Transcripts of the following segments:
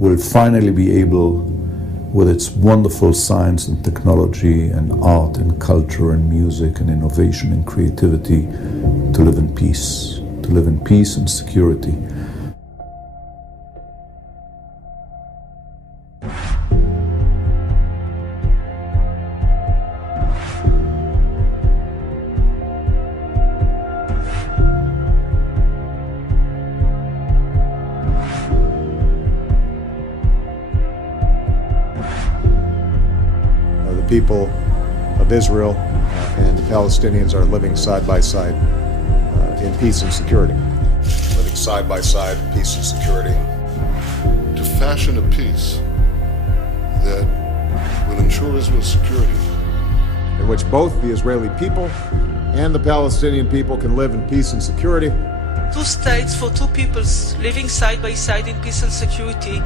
will finally be able, with its wonderful science and technology and art and culture and music and innovation and creativity, to live in peace and security. The people of Israel and the Palestinians are living side by side in peace and security. Living side by side in peace and security. To fashion a peace that will ensure Israel's security. In which both the Israeli people and the Palestinian people can live in peace and security. Two states for two peoples living side by side in peace and security.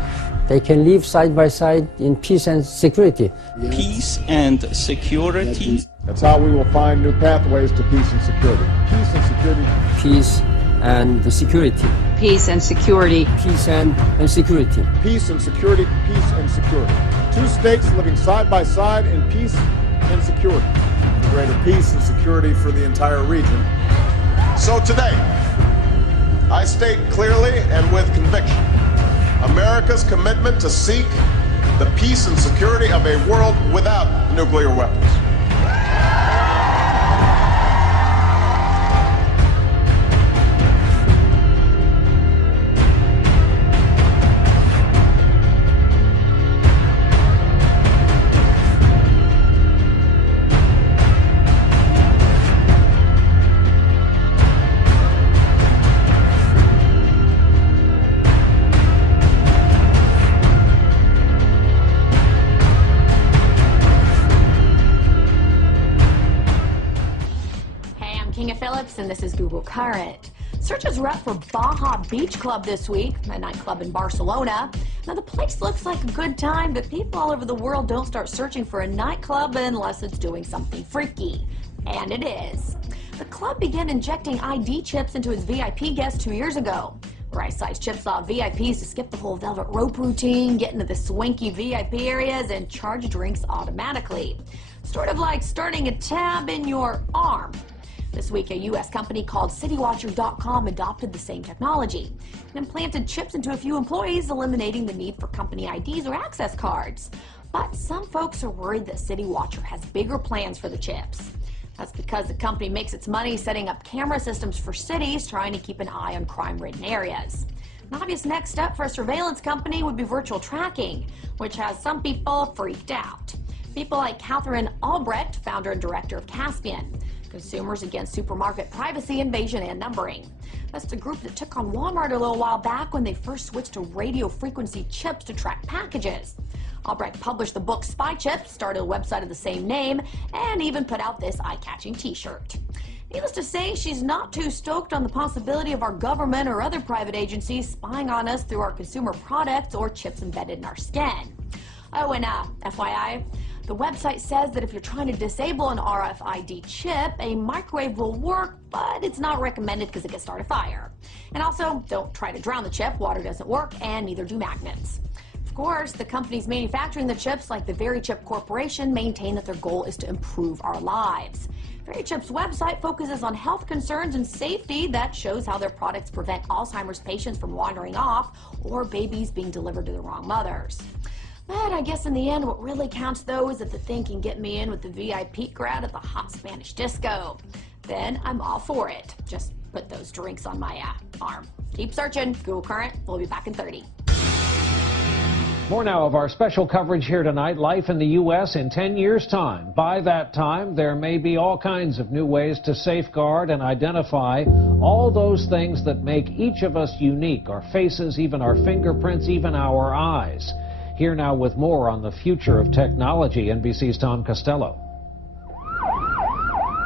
They can live side by side in peace and security. Peace and security. That's how we will find new pathways to peace and security. Peace and security. Peace and security. Peace and security. Peace and security. Peace and security. Peace and security. Two states living side by side in peace and security. For greater peace and security for the entire region. So today, I state clearly and with conviction America's commitment to seek the peace and security of a world without nuclear weapons. And this is Google Current. Searches were up for Baja Beach Club this week, a nightclub in Barcelona. Now the place looks like a good time, but people all over the world don't start searching for a nightclub unless it's doing something freaky. And it is. The club began injecting ID chips into its VIP guests 2 years ago. Right-sized chips allow VIPs to skip the whole velvet rope routine, get into the swanky VIP areas, and charge drinks automatically. Sort of like starting a tab in your arm. This week, a U.S. company called CityWatcher.com adopted the same technology and implanted chips into a few employees, eliminating the need for company IDs or access cards. But some folks are worried that CityWatcher has bigger plans for the chips. That's because the company makes its money setting up camera systems for cities trying to keep an eye on crime-ridden areas. An obvious next step for a surveillance company would be virtual tracking, which has some people freaked out. People like Catherine Albrecht, founder and director of Caspian, Consumers Against Supermarket Privacy Invasion and Numbering. That's the group that took on Walmart a little while back when they first switched to radio frequency chips to track packages. Albrecht published the book Spy Chips, started a website of the same name, and even put out this eye-catching t-shirt. Needless to say, she's not too stoked on the possibility of our government or other private agencies spying on us through our consumer products or chips embedded in our skin. Oh, and FYI, the website says that if you're trying to disable an RFID chip, a microwave will work, but it's not recommended because it can start a fire. And also, don't try to drown the chip. Water doesn't work, and neither do magnets. Of course, the companies manufacturing the chips, like the VeriChip Corporation, maintain that their goal is to improve our lives. VeriChip's website focuses on health concerns and safety that shows how their products prevent Alzheimer's patients from wandering off or babies being delivered to the wrong mothers. But I guess in the end, what really counts, though, is if the thing can get me in with the VIP crowd at the hot Spanish disco. Then I'm all for it. Just put those drinks on my arm. Keep searching. Google Current. We'll be back in 30. More now of our special coverage here tonight, life in the U.S. in 10 years' time. By that time, there may be all kinds of new ways to safeguard and identify all those things that make each of us unique, our faces, even our fingerprints, even our eyes. Here now with more on the future of technology, NBC's Tom Costello.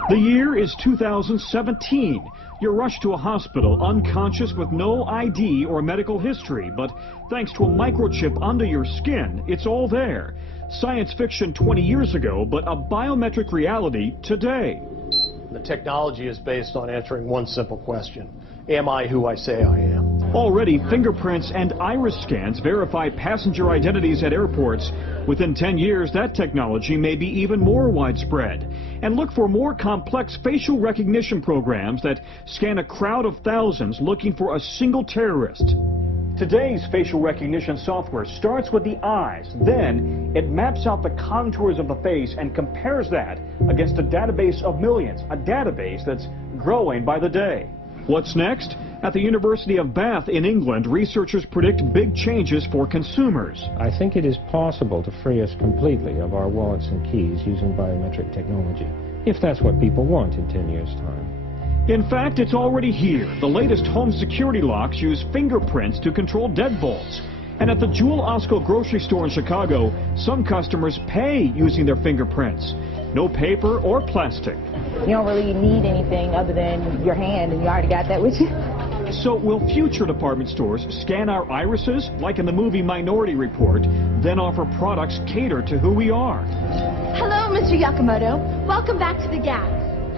The year is 2017. You're rushed to a hospital unconscious with no ID or medical history, but thanks to a microchip under your skin, it's all there. Science fiction 20 years ago, but a biometric reality today. The technology is based on answering one simple question: am I who I say I am? Already, fingerprints and iris scans verify passenger identities at airports. Within 10 years, that technology may be even more widespread. And look for more complex facial recognition programs that scan a crowd of thousands looking for a single terrorist. Today's facial recognition software starts with the eyes. Then it maps out the contours of the face and compares that against a database of millions, a database that's growing by the day. What's next? At the University of Bath in England, researchers predict big changes for consumers. I think it is possible to free us completely of our wallets and keys using biometric technology, if that's what people want in 10 years' time. In fact, it's already here. The latest home security locks use fingerprints to control deadbolts. And at the Jewel Osco grocery store in Chicago, some customers pay using their fingerprints. No paper or plastic. You don't really need anything other than your hand, and you already got that with you. So will future department stores scan our irises, like in the movie Minority Report, then offer products catered to who we are? Hello, Mr. Yakamoto. Welcome back to the Gap.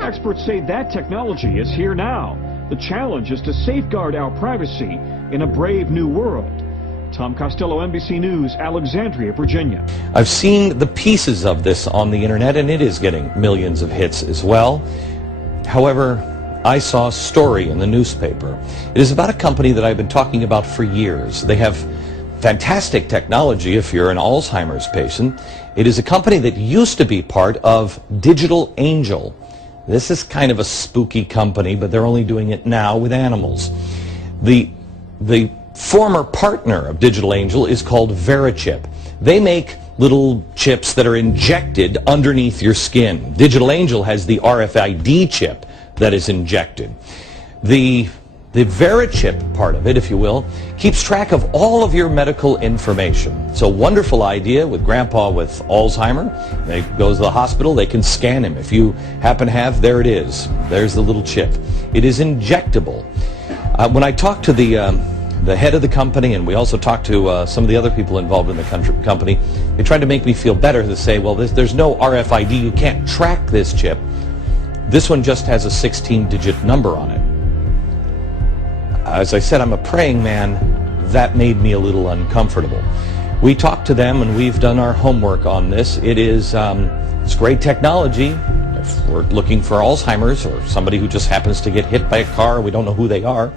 Experts say that technology is here now. The challenge is to safeguard our privacy in a brave new world. Tom Costello, NBC News, Alexandria, Virginia. I've seen the pieces of this on the internet, and it is getting millions of hits as well. However, I saw a story in the newspaper. It is about a company that I've been talking about for years. They have fantastic technology if you're an Alzheimer's patient. It is a company that used to be part of Digital Angel. This is kind of a spooky company, but they're only doing it now with animals. The former partner of Digital Angel is called Verichip. They make little chips that are injected underneath your skin. Digital Angel has the RFID chip that is injected. The Verichip part of it, if you will, keeps track of all of your medical information. It's a wonderful idea with Grandpa with Alzheimer. They go to the hospital, they can scan him. If you happen to have, there it is. There's the little chip. It is injectable. When I talked to the head of the company, and we also talked to some of the other people involved in the company, they tried to make me feel better to say, well, there's no RFID, you can't track this chip. This one just has a 16-digit number on it. As I said, I'm a praying man. That made me a little uncomfortable. We talked to them, and we've done our homework on this. It's great technology. If we're looking for Alzheimer's or somebody who just happens to get hit by a car, we don't know who they are.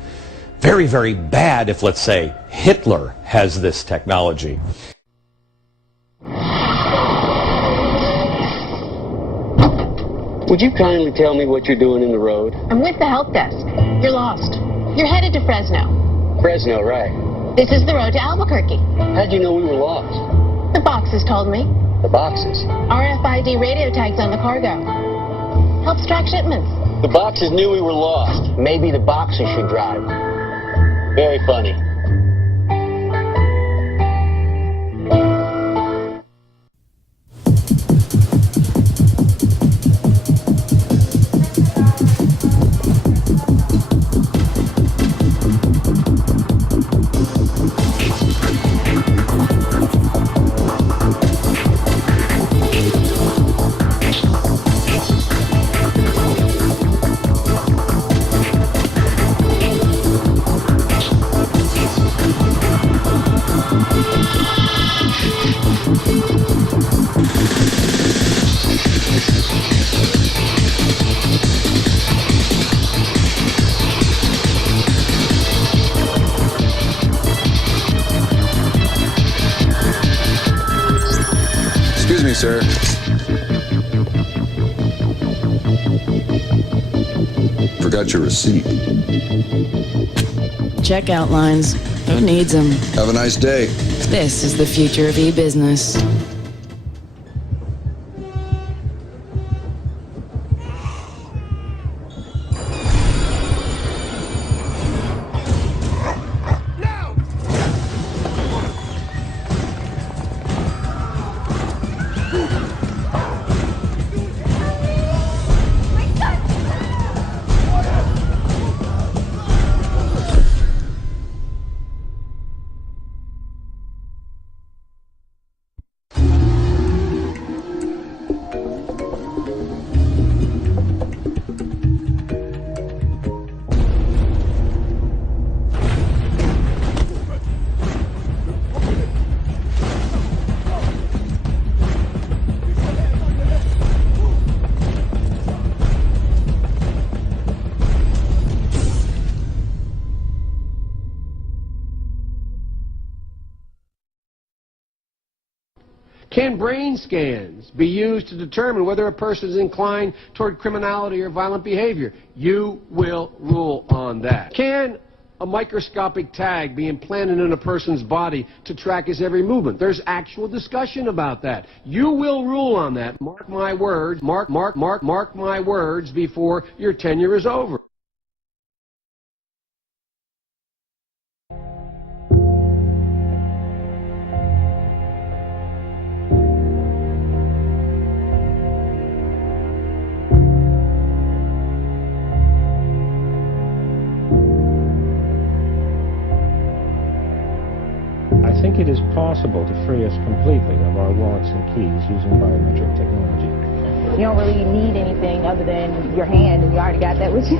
Very, very bad if, let's say, Hitler has this technology. Would you kindly tell me what you're doing in the road? I'm with the help desk. You're lost. You're headed to Fresno. Fresno, right. This is the road to Albuquerque. How'd you know we were lost? The boxes told me. The boxes? RFID radio tags on the cargo. Helps track shipments. The boxes knew we were lost. Maybe the boxes should drive. Very funny. Excuse me, sir. Forgot your receipt. Checkout lines. Who needs them? Have a nice day. This is the future of e-business. Can brain scans be used to determine whether a person is inclined toward criminality or violent behavior? You will rule on that. Can a microscopic tag be implanted in a person's body to track his every movement? There's actual discussion about that. You will rule on that. Mark my words. Mark my words before your tenure is over. I think it is possible to free us completely of our wallets and keys using biometric technology. You don't really need anything other than your hand, and you already got that with you.